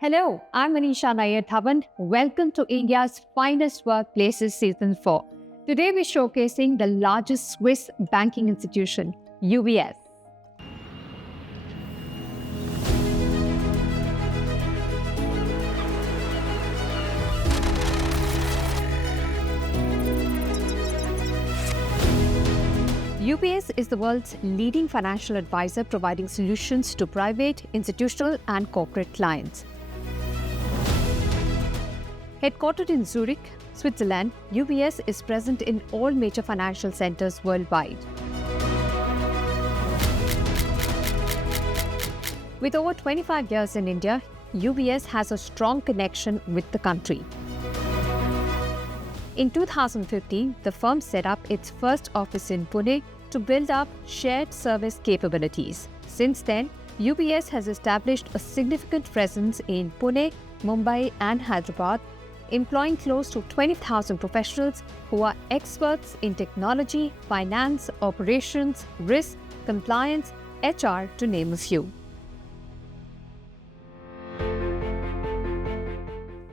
Hello, I'm Manisha Nair Thavan. Welcome to India's Finest Workplaces Season 4. Today we're showcasing the largest Swiss banking institution, UBS. UBS is the world's leading financial advisor providing solutions to private, institutional, and corporate clients. Headquartered in Zurich, Switzerland, UBS is present in all major financial centers worldwide. With over 25 years in India, UBS has a strong connection with the country. In 2015, the firm set up its first office in Pune to build up shared service capabilities. Since then, UBS has established a significant presence in Pune, Mumbai, and Hyderabad, employing close to 20,000 professionals who are experts in technology, finance, operations, risk, compliance, HR, to name a few.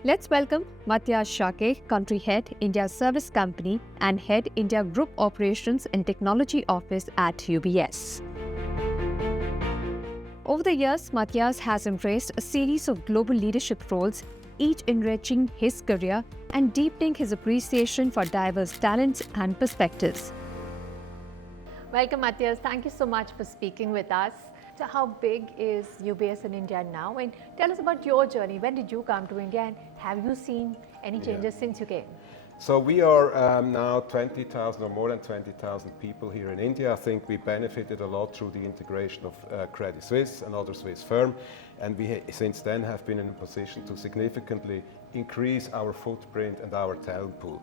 Let's welcome Matthias Schake, Country Head, India Service Company, and Head, India Group Operations and Technology Office at UBS. Over the years, Matthias has embraced a series of global leadership roles, each enriching his career and deepening his appreciation for diverse talents and perspectives. Welcome, Matthias. Thank you so much for speaking with us. So how big is UBS in India now? And tell us about your journey. When did you come to India and have you seen any changes since you came? So we are now 20,000 or more than 20,000 people here in India. I think we benefited a lot through the integration of Credit Suisse, another Swiss firm, and we since then have been in a position to significantly increase our footprint and our talent pool.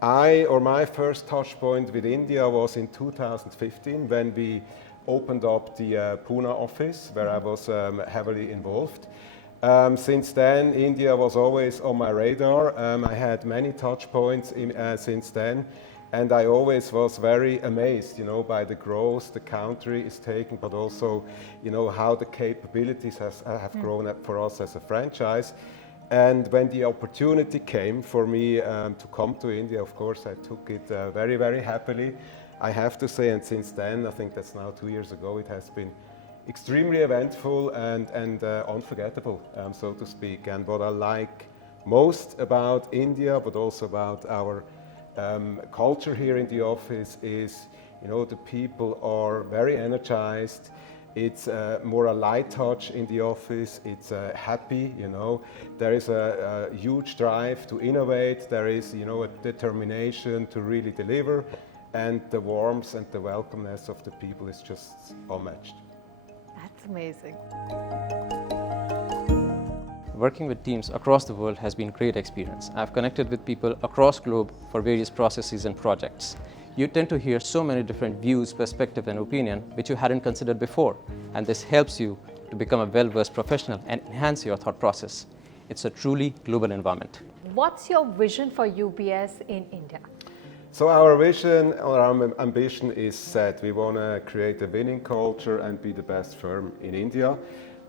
My first touch point with India was in 2015 when we opened up the Pune office where I was heavily involved. Since then, India was always on my radar. I had many touch points since then, and I always was very amazed, by the growth the country is taking, but also, how the capabilities have grown up for us as a franchise. And when the opportunity came for me to come to India, of course, I took it very, very happily, I have to say. And since then, I think that's now 2 years ago, it has been extremely eventful and unforgettable, so to speak. And what I like most about India, but also about our culture here in the office is, the people are very energized. It's more a light touch in the office. It's happy, There is a huge drive to innovate. There is, a determination to really deliver. And the warmth and the welcomeness of the people is just unmatched. That's amazing. Working with teams across the world has been a great experience. I've connected with people across globe for various processes and projects. You tend to hear so many different views, perspective, and opinion which you hadn't considered before, and this helps you to become a well-versed professional and enhance your thought process. It's a truly global environment. What's your vision for UBS in India? So our vision or our ambition is set. We want to create a winning culture and be the best firm in India.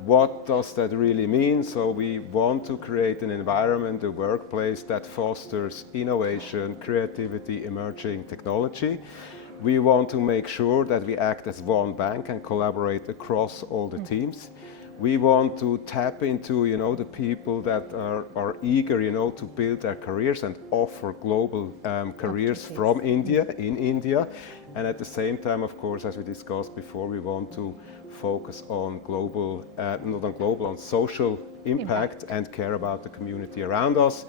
What does that really mean? So we want to create an environment, a workplace that fosters innovation, creativity, emerging technology. We want to make sure that we act as one bank and collaborate across all the teams. We want to tap into, the people that are eager, to build their careers and offer global careers from India, in India. And at the same time, of course, as we discussed before, we want to focus on global, on social impact and care about the community around us.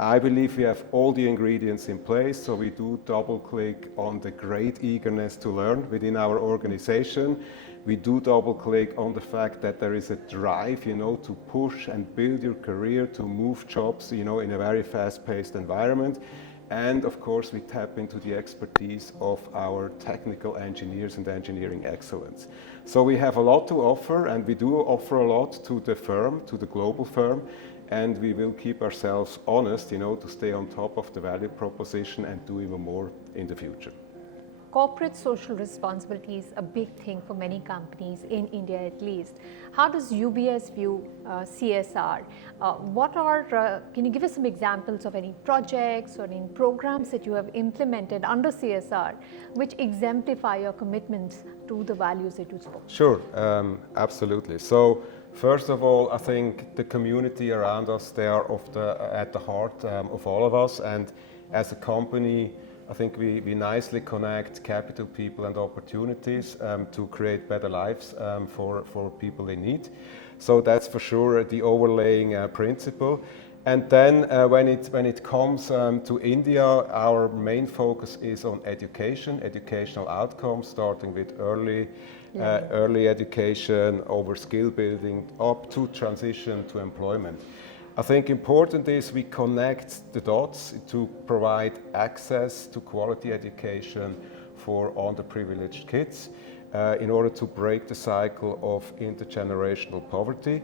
I believe we have all the ingredients in place, so we do double click on the great eagerness to learn within our organization. We do double click on the fact that there is a drive, to push and build your career, to move jobs, in a very fast-paced environment. And of course, we tap into the expertise of our technical engineers and engineering excellence. So we have a lot to offer, and we do offer a lot to the firm, to the global firm, and we will keep ourselves honest, to stay on top of the value proposition and do even more in the future. corporate social responsibility is a big thing for many companies in India at least. How does UBS view CSR? Can you give us some examples of any projects or any programs that you have implemented under CSR which exemplify your commitments to the values that you spoke? Sure, absolutely. So first of all, I think the community around us, they are at the heart of all of us, and as a company, I think we nicely connect capital, people and opportunities to create better lives for people in need. So that's for sure the overlaying principle. And then when it comes to India, our main focus is on education, educational outcomes, starting with early education, over skill building, up to transition to employment. I think important is we connect the dots to provide access to quality education for underprivileged kids in order to break the cycle of intergenerational poverty.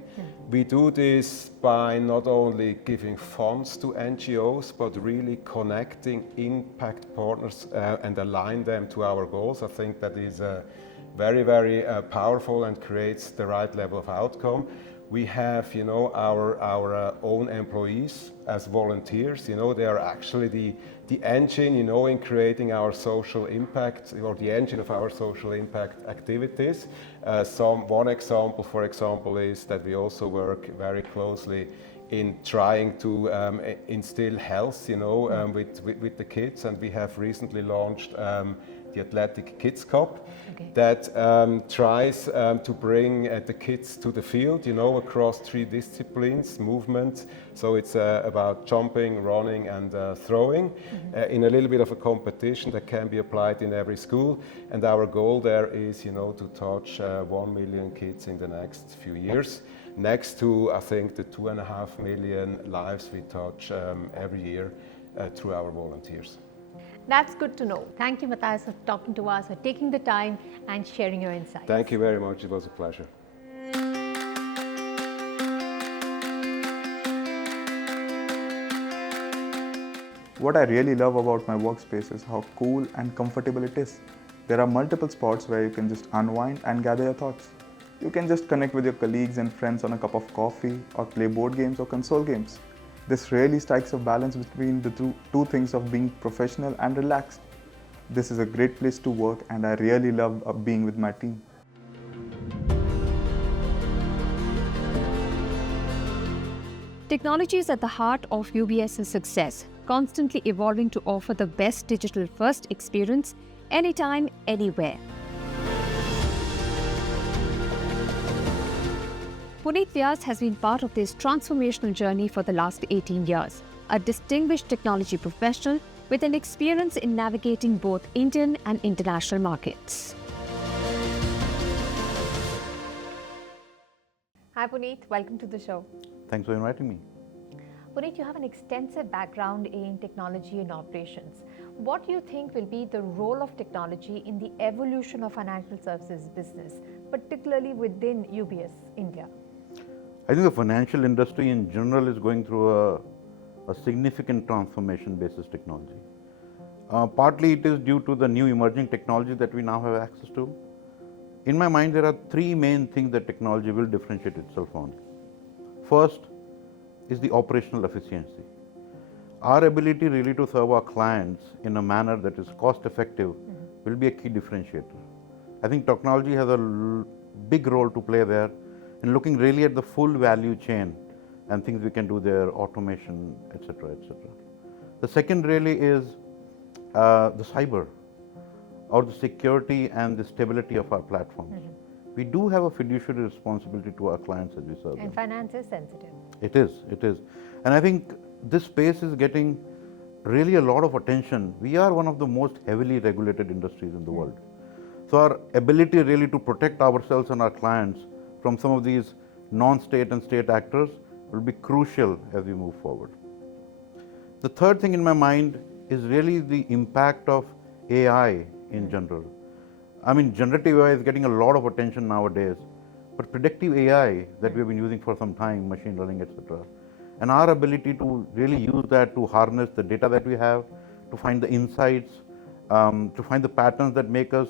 We do this by not only giving funds to NGOs, but really connecting impact partners and align them to our goals. I think that is very, very powerful and creates the right level of outcome. We have, our own employees as volunteers. They are actually the engine, in creating our social impact, or the engine of our social impact activities. One example, for example, is that we also work very closely in trying to instill health, with the kids, and we have recently launched the Athletic Kids Cup that tries to bring the kids to the field, across 3 disciplines, movement. So it's about jumping, running and throwing in a little bit of a competition that can be applied in every school. And our goal there is, to touch 1 million kids in the next few years, next to, I think, the 2.5 million lives we touch every year through our volunteers. That's good to know. Thank you, Matthias, for talking to us, for taking the time and sharing your insights. Thank you very much. It was a pleasure. What I really love about my workspace is how cool and comfortable it is. There are multiple spots where you can just unwind and gather your thoughts. You can just connect with your colleagues and friends on a cup of coffee or play board games or console games. This really strikes a balance between the two things of being professional and relaxed. This is a great place to work, and I really love being with my team. Technology is at the heart of UBS's success, constantly evolving to offer the best digital-first experience anytime, anywhere. Puneet Vyas has been part of this transformational journey for the last 18 years, a distinguished technology professional with an experience in navigating both Indian and international markets. Hi Puneet, welcome to the show. Thanks for inviting me. Puneet, you have an extensive background in technology and operations. What do you think will be the role of technology in the evolution of financial services business, particularly within UBS India? I think the financial industry in general is going through a significant transformation basis technology. Partly it is due to the new emerging technology that we now have access to. In my mind, there are 3 main things that technology will differentiate itself on. First is the operational efficiency. Our ability really to serve our clients in a manner that is cost effective will be a key differentiator. I think technology has a big role to play there in looking really at the full value chain and things we can do there, automation, etc., etc. The second really is the cyber, or the security and the stability of our platforms. We do have a fiduciary responsibility to our clients as we serve them. And finance is sensitive. It is. And I think this space is getting really a lot of attention. We are one of the most heavily regulated industries in the world. So our ability really to protect ourselves and our clients from some of these non-state and state actors will be crucial as we move forward. The third thing in my mind is really the impact of AI in general. I mean, generative AI is getting a lot of attention nowadays, but predictive AI that we have been using for some time, machine learning, etc., and our ability to really use that to harness the data that we have, to find the insights to find the patterns that make us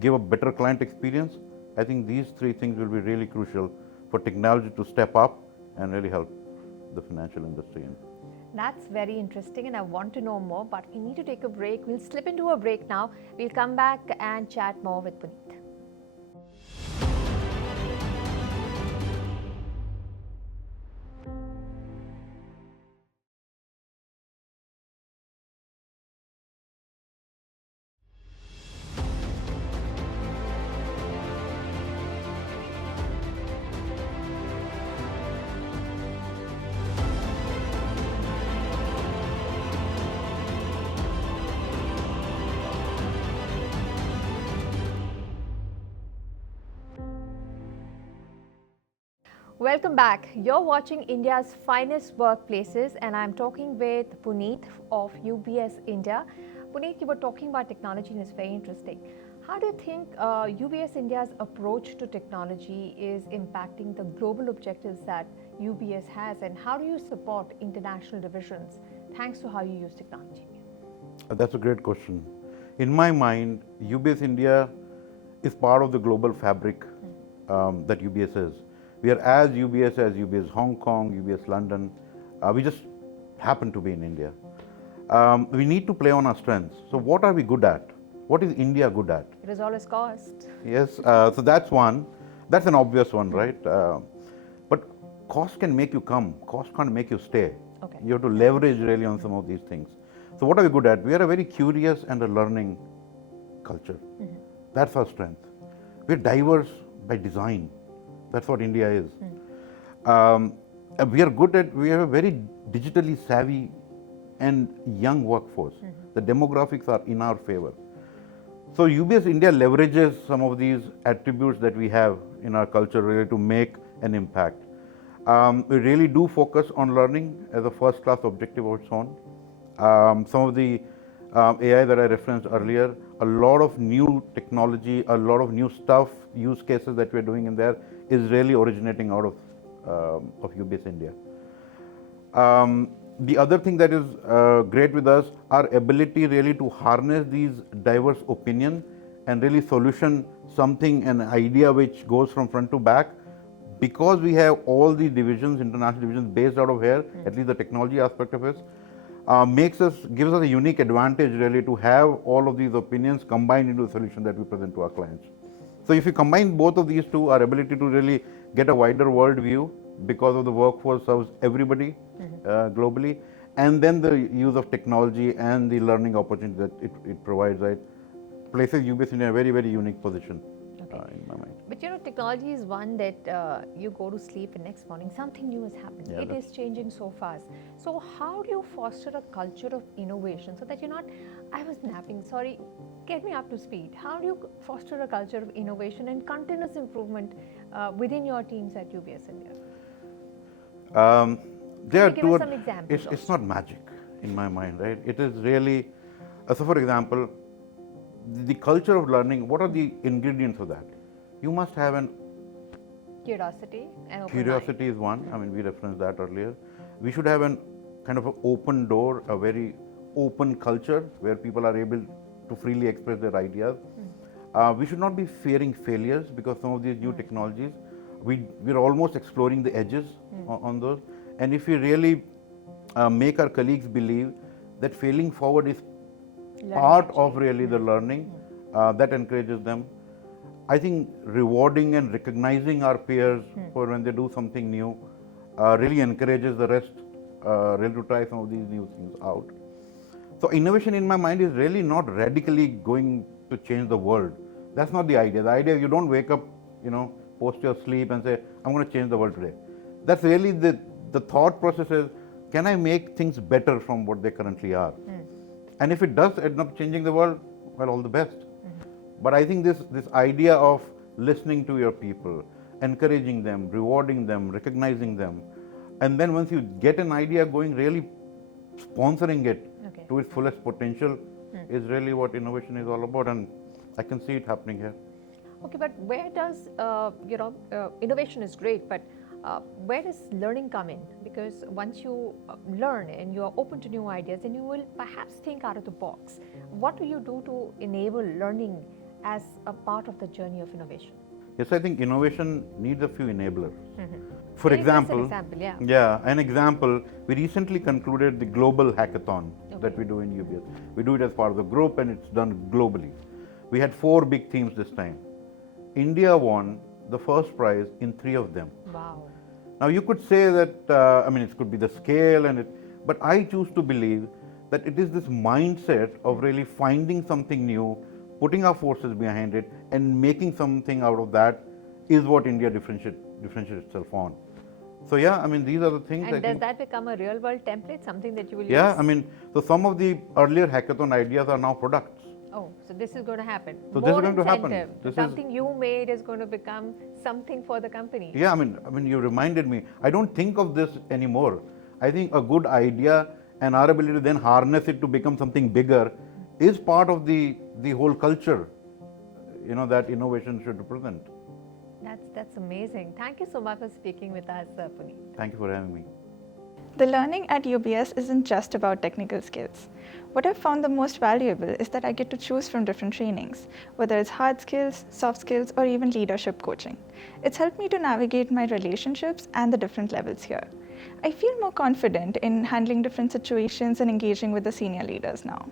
give a better client experience. I think these three things will be really crucial for technology to step up and really help the financial industry. That's very interesting, and I want to know more, but we need to take a break. We'll slip into a break now. We'll come back and chat more with Puneet. Welcome back. You're watching India's finest workplaces, and I'm talking with Puneet of UBS India. Puneet, you were talking about technology, and it's very interesting. How do you think UBS India's approach to technology is impacting the global objectives that UBS has, and how do you support international divisions thanks to how you use technology? That's a great question. In my mind, UBS India is part of the global fabric that UBS is. We are as UBS Hong Kong, UBS London. We just happen to be in India. We need to play on our strengths. So what are we good at? What is India good at? It is always cost. Yes, so that's one. That's an obvious one, right? But cost can make you come. Cost can't make you stay. Okay. You have to leverage really on some of these things. So what are we good at? We are a very curious and a learning culture. That's our strength. We're diverse by design. That's what India is. We are good at, we have a very digitally savvy and young workforce. The demographics are in our favor. So UBS India leverages some of these attributes that we have in our culture really to make an impact. We really do focus on learning as a first class objective of its own. Some of the AI that I referenced earlier, a lot of new technology, a lot of new stuff, use cases that we're doing in there is really originating out of UBS India. The other thing that is great with us, our ability really to harness these diverse opinion and really solution something, an idea which goes from front to back. Because we have all these divisions, international divisions based out of here, at least the technology aspect of it, gives us a unique advantage really to have all of these opinions combined into the solution that we present to our clients. So if you combine both of these two, our ability to really get a wider world view because of the workforce serves everybody globally, and then the use of technology and the learning opportunity that it provides, right, places UBS in a very, very unique position in my mind. But technology is one that you go to sleep and next morning something new has happened. Yeah, it is changing so fast. So how do you foster a culture of innovation so that you're not, I was napping, sorry, get me up to speed. How do you foster a culture of innovation and continuous improvement within your teams at UBS India? There are give us some examples it's not magic in my mind, right? It is really, so for example, the culture of learning, what are the ingredients of that? You must have an curiosity and open curiosity mind. is one. I mean, we referenced that earlier. We should have an kind of an open door, a very open culture where people are able to freely express their ideas. We should not be fearing failures because some of these new technologies, we're almost exploring the edges on those. And if we really make our colleagues believe that failing forward is part of really the learning, that encourages them. I think rewarding and recognizing our peers for when they do something new really encourages the rest really to try some of these new things out. So innovation in my mind is really not radically going to change the world. That's not the idea. The idea is you don't wake up, post your sleep and say, I'm going to change the world today. That's really the thought process is, can I make things better from what they currently are? And if it does end up changing the world, well, all the best. But I think this idea of listening to your people, encouraging them, rewarding them, recognizing them, and then once you get an idea going, really sponsoring it to its fullest potential is really what innovation is all about, and I can see it happening here. Okay, but where does, innovation is great, but where does learning come in? Because once you learn and you are open to new ideas, then you will perhaps think out of the box. What do you do to enable learning as a part of the journey of innovation? Yes, I think innovation needs a few enablers. For Can you give us an example, example? an example, we recently concluded the global hackathon that we do in UBS. We do it as part of the group and it's done globally. We had 4 big themes this time. India won the first prize in 3 of them. Wow. Now you could say that, it could be the scale but I choose to believe that it is this mindset of really finding something new, putting our forces behind it and making something out of that is what India differentiates itself on. So these are the things. And does that become a real world template, something that you will use? Yeah, so some of the earlier hackathon ideas are now products. Oh, so this is going to happen. So More this is going to happen. incentive. Something you made is going to become something for the company. Yeah, you reminded me. I don't think of this anymore. I think a good idea and our ability to then harness it to become something bigger is part of the whole culture, that innovation should represent. That's amazing. Thank you so much for speaking with us, Puneet. Thank you for having me. The learning at UBS isn't just about technical skills. What I've found the most valuable is that I get to choose from different trainings, whether it's hard skills, soft skills, or even leadership coaching. It's helped me to navigate my relationships and the different levels here. I feel more confident in handling different situations and engaging with the senior leaders now.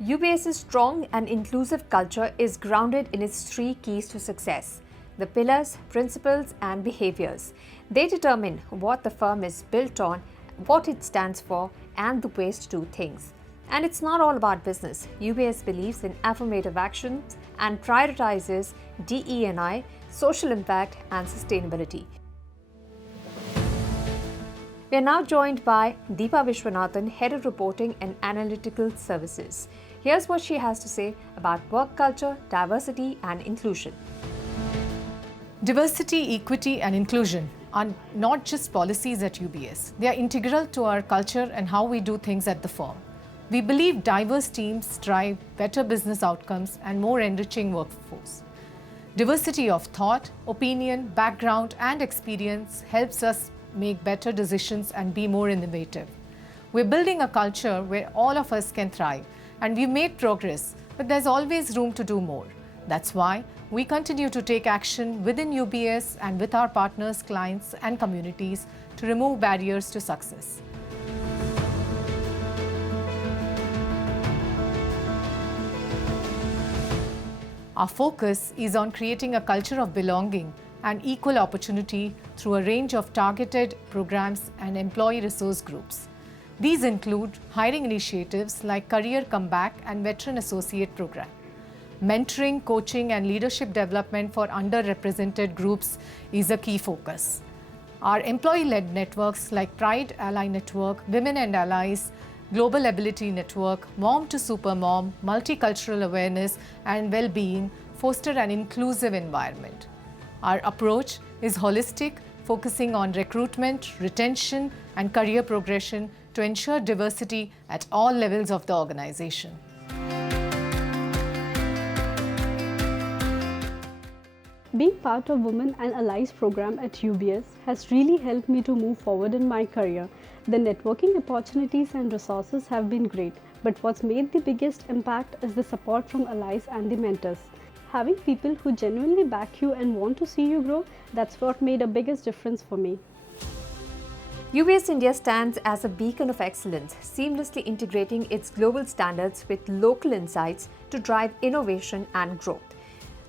UBS's strong and inclusive culture is grounded in its 3 keys to success: the pillars, principles, and behaviors. They determine what the firm is built on, what it stands for, and the ways to do things. And it's not all about business. UBS believes in affirmative actions and prioritizes DE&I, social impact, and sustainability. We are now joined by Deepa Vishwanathan, Head of Reporting and Analytical Services. Here's what she has to say about work culture, diversity, and inclusion. Diversity, equity, and inclusion are not just policies at UBS. They are integral to our culture and how we do things at the firm. We believe diverse teams drive better business outcomes and more enriching workforce. Diversity of thought, opinion, background, and experience helps us make better decisions and be more innovative. We're building a culture where all of us can thrive, and we've made progress, but there's always room to do more. That's why we continue to take action within UBS and with our partners, clients, and communities to remove barriers to success. Our focus is on creating a culture of belonging and equal opportunity through a range of targeted programs and employee resource groups. These include hiring initiatives like Career Comeback and Veteran Associate Program. Mentoring, coaching, and leadership development for underrepresented groups is a key focus. Our employee-led networks like Pride Ally Network, Women and Allies, Global Ability Network, Mom to Supermom, Multicultural Awareness, and Well-being foster an inclusive environment. Our approach is holistic, focusing on recruitment, retention, and career progression to ensure diversity at all levels of the organization. Being part of Women and Allies program at UBS has really helped me to move forward in my career. The networking opportunities and resources have been great, but what's made the biggest impact is the support from allies and the mentors. Having people who genuinely back you and want to see you grow, that's what made a biggest difference for me. UBS India stands as a beacon of excellence, seamlessly integrating its global standards with local insights to drive innovation and growth.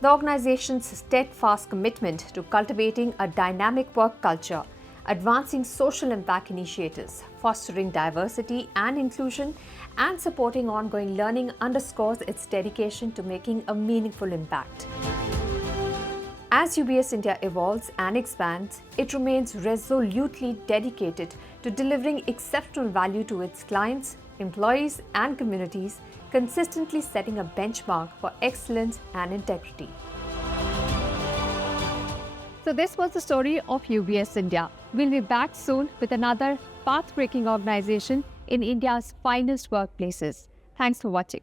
The organization's steadfast commitment to cultivating a dynamic work culture, advancing social impact initiatives, fostering diversity and inclusion, and supporting ongoing learning underscores its dedication to making a meaningful impact. As UBS India evolves and expands, it remains resolutely dedicated to delivering exceptional value to its clients, employees, and communities, consistently setting a benchmark for excellence and integrity. So this was the story of UBS India. We'll be back soon with another path-breaking organization in India's finest workplaces. Thanks for watching.